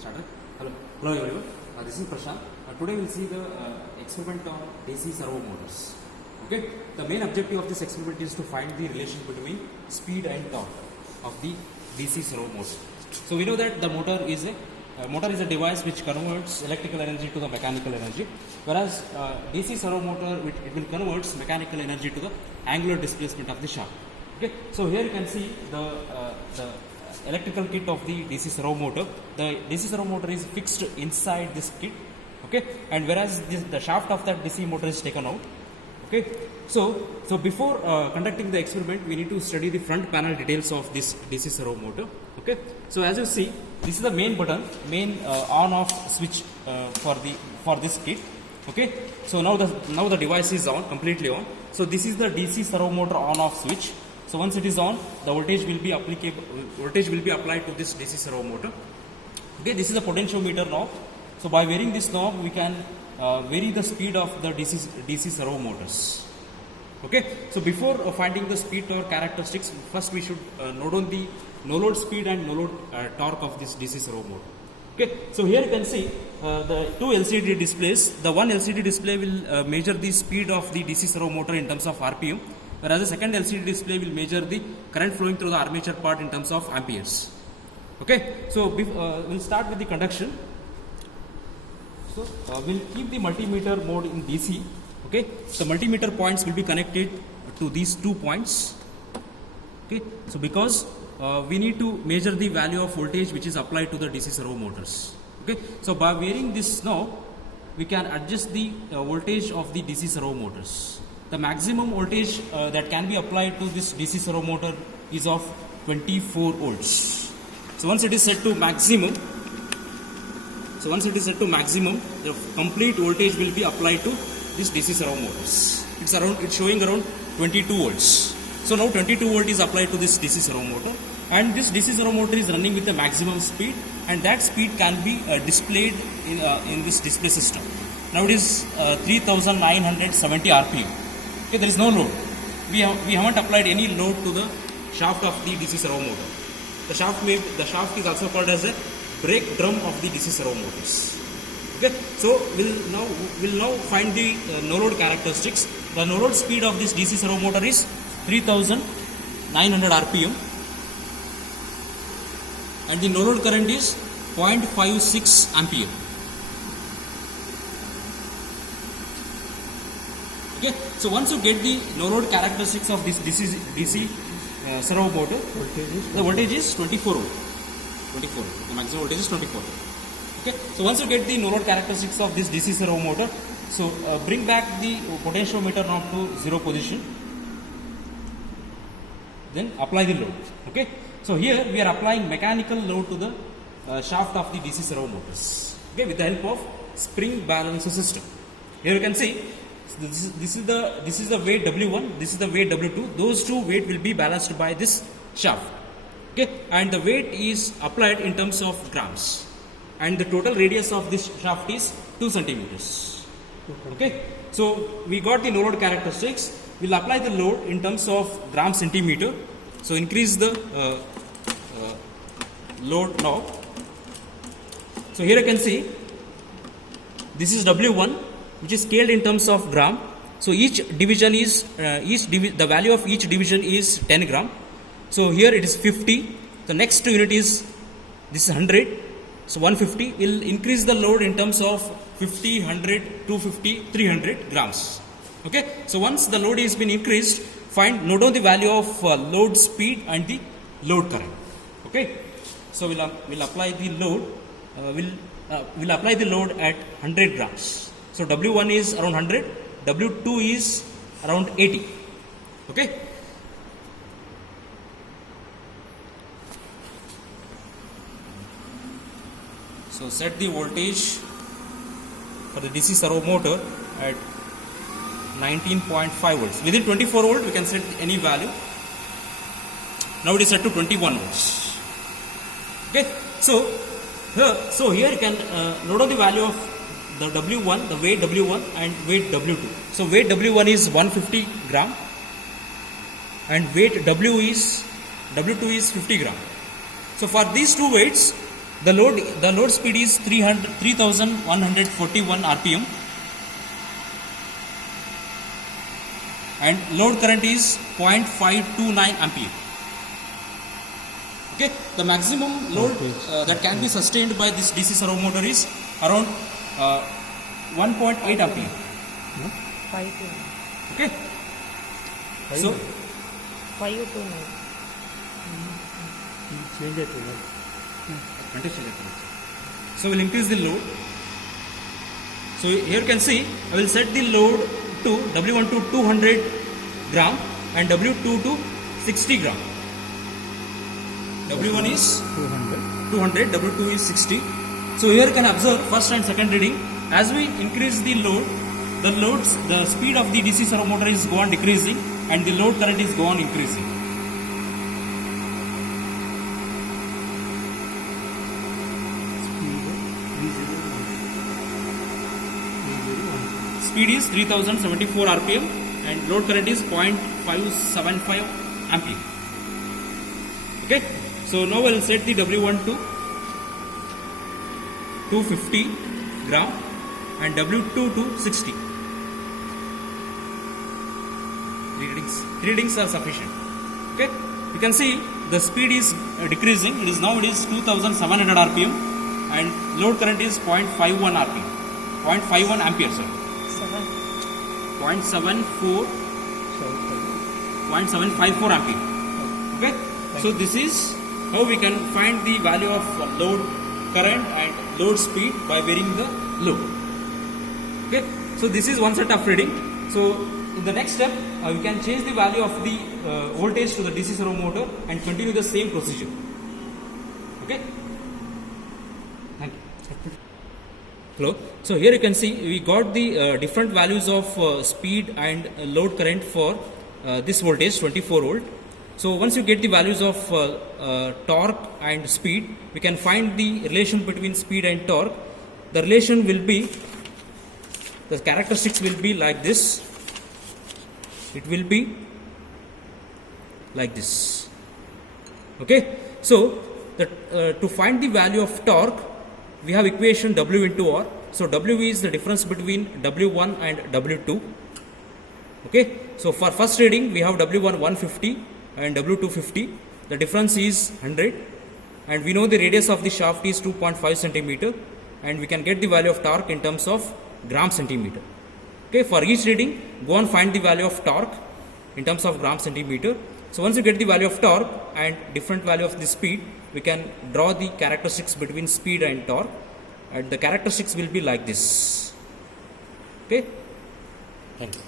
Started. Hello everyone. This is Prashant. Today we'll see the experiment on DC servo motors. Okay. The main objective of this experiment is to find the relation between speed and torque of the DC servo motor. So we know that the motor is a device which converts electrical energy to the mechanical energy, whereas DC servo motor it will converts mechanical energy to the angular displacement of the shaft. Okay. So here you can see the electrical kit of the DC servo motor. The DC servo motor is fixed inside this kit, okay, and whereas the shaft of that DC motor is taken out. Okay, so before conducting the experiment, we need to study the front panel details of this DC servo motor. Okay, so as you see, this is the main button, on-off switch for this kit. Okay, so now the device is on, completely on. So this is the DC servo motor on-off switch. So once it is on, the voltage will be applied to this DC servo motor. Okay, this is a potentiometer knob. So by varying this knob, we can vary the speed of the DC servo motors. Okay, so before finding the speed or characteristics, first we should note on the no load speed and no load torque of this DC servo motor. Okay, so here you can see the two LCD displays. The one LCD display will measure the speed of the DC servo motor in terms of RPM, whereas the second LCD display will measure the current flowing through the armature part in terms of amperes. Okay, so we'll start with the conduction. So we'll keep the multimeter mode in DC. Okay, the multimeter points will be connected to these 2 points. Okay, so because we need to measure the value of voltage which is applied to the DC servo motors. Okay, so by varying this knob, we can adjust the voltage of the DC servo motors. The maximum voltage that can be applied to this DC servo motor is of 24 volts. So once it is set to maximum, the complete voltage will be applied to this DC servo motors. It's showing around 22 volts. So now 22 volt is applied to this DC servo motor, and this DC servo motor is running with the maximum speed, and that speed can be displayed in this display system. Now it is 3970 RPM. Okay, there is no load. We haven't applied any load to the shaft of the DC servo motor. The shaft is also called as a brake drum of the DC servo motors. Okay, so we'll now find the no load characteristics. The no load speed of this DC servo motor is 3900 RPM, and the no load current is 0.56 ampere. Okay, so once you get the no load characteristics of this DC servo motor, the voltage is 24 volt. The maximum voltage is 24. Okay, so once you get the no load characteristics of this DC servo motor, so bring back the potentiometer knob to 0 position. Then apply the load. Okay, so here we are applying mechanical load to the shaft of the DC servo motors. Okay, with the help of spring balancer system. Here you can see. This is the weight W1, this is the weight W2. Those two weight will be balanced by this shaft. Okay, and the weight is applied in terms of grams, and the total radius of this shaft is 2 centimeters. Okay, so we got the no load characteristics. We'll apply the load in terms of gram centimeter. So increase the load knob. So here you can see this is W1, which is scaled in terms of gram. So each division is the value of each division is 10 gram. So here it is 50. The next unit is this is 100. So 150 will increase the load in terms of 50, 100, 250, 300 grams. Okay. So once the load has been increased, note down the value of load speed and the load current. Okay. So we'll apply the load. We'll apply the load at 100 grams. So W1 is around 100, W2 is around 80. Okay. So set the voltage for the DC servo motor at 19.5 volts. Within 24 volt, we can set any value. Now it is set to 21 volts. Okay. So here you can note down the value of the W1, the weight W1 and weight W2. So weight W1 is 150 gram and weight W2 is 50 gram. So for these two weights, The load speed is 3141 rpm and load current is 0.529 ampere. Okay, the maximum load that can be sustained by this DC servo motor is around 1.8 ampere. 5 to Okay, so 5 to 9. change it to so we'll increase the load. So here you can see I will set the load to W1 to 200 gram and W2 to 60 gram. W1 is 200, W2 is 60. So here you can observe first and second reading. As we increase the load, the speed of the DC servo motor is go on decreasing and the load current is go on increasing. Speed is 3074 rpm and load current is 0.575 ampere. Okay, so now we will set the W1 to 250 gram and W2 to 60. Readings are sufficient. Okay, you can see the speed is decreasing. It is 2700 rpm and load current is 0.51 rpm, 0.51 ampere. Sorry. 0.74 ampere. Okay, so this is how we can find the value of load current and load speed by varying the load. Okay, so this is one set of reading. So in the next step we can change the value of the voltage to the DC servo motor and continue the same procedure. Okay, thank you. Hello. So here you can see we got the different values of speed and load current for this voltage 24 volt. So once you get the values of torque and speed, we can find the relation between speed and torque. The relation will be, the characteristics will be like this. It will be like this. Okay. So to find the value of torque, we have equation W into R. So W is the difference between W1 and W2. Okay, so for first reading we have W1 150 and W2 50. The difference is 100 and we know the radius of the shaft is 2.5 centimeter and we can get the value of torque in terms of gram centimeter. Okay, for each reading go and find the value of torque in terms of gram centimeter. So once you get the value of torque and different value of the speed, we can draw the characteristics between speed and torque and the characteristics will be like this. Okay, thank you.